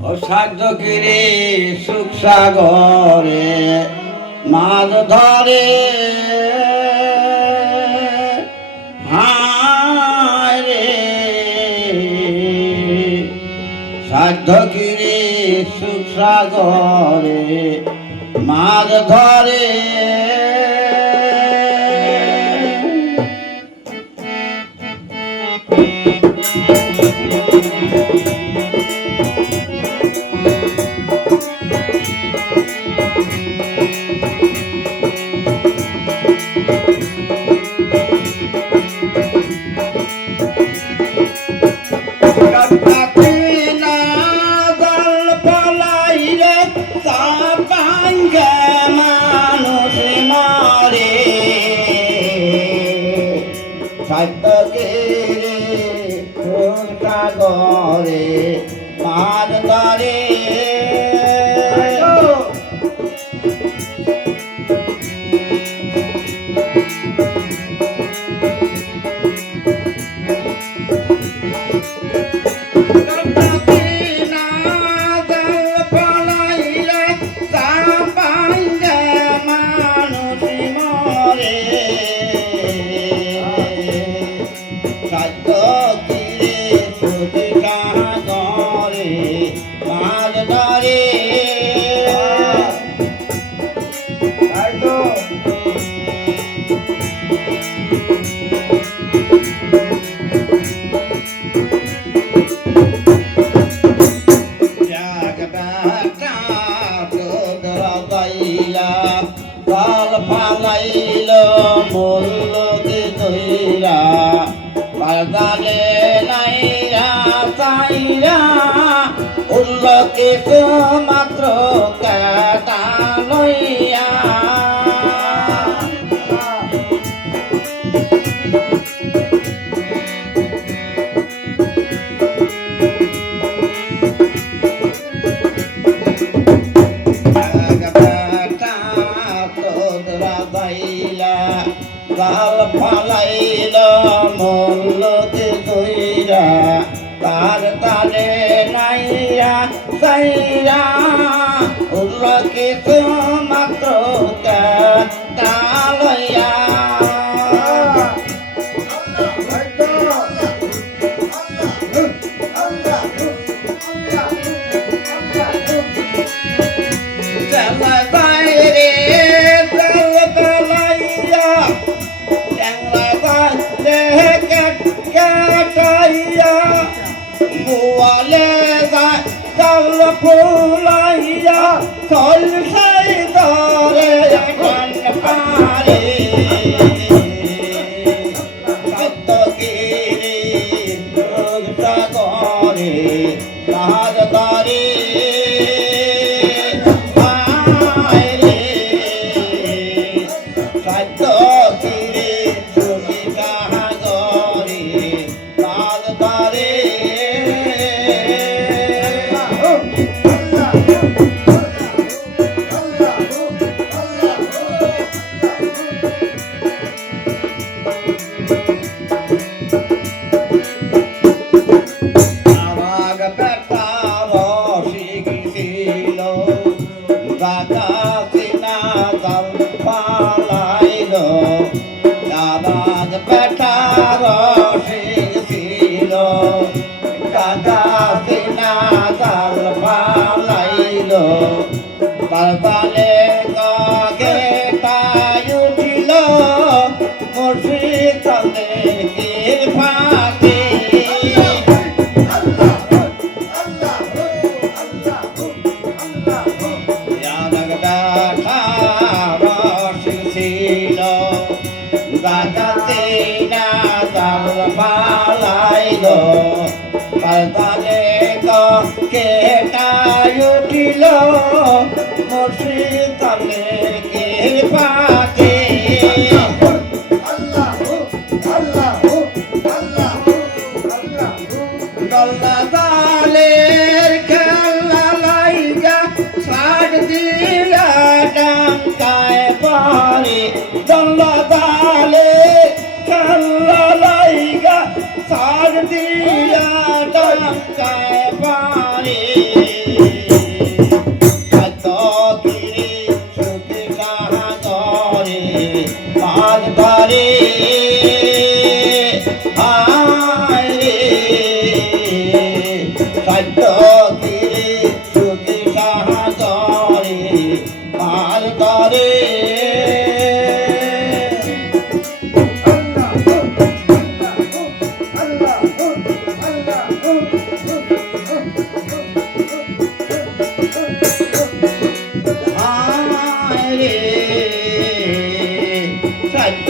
ও সাধ্য কিরে সুখ সাগরে মাছ ধরে হায় রে সাধ্য কিরে সুখ সাগরে মাছ ধরে সাগরে মাছ ধরে পালাইল মূল্যকে ধইরা বাজালে নাইরা চাইরা উল্ল কিছু মাত্র কাটা লইয়া জাল ফালাইল মূল্যকে ধইরা তার তালে নাইয়া চাইরা উল্ল কিছু মাত্র কাটা লইয়া ফুলাইয়া থল খাই ধরে এখন পারে সত্যগিরি সাগরে মাছ ধরে সত্যগিরি সাগরে মাছ ধরে পালে কে উঠিল মুর্শিদ লেকের ফাঁকে ছিল গাগাতে না তাল পালাইল পালে কে উঠিল মুর্শিদ লেকের ফাঁকে দল্লা দালের খেলা লাইগা ছাড় দিয়া ডাঙ্কায় পারে দল্লা দালে খেলা লাইগা ছাড় দিয়া ডাঙ্কায় পারে সত্য গিরি সুখী সাগরে পার করে হায় রে সত্য গিরি সুখী সাগরে পার করে হায় রে সত্য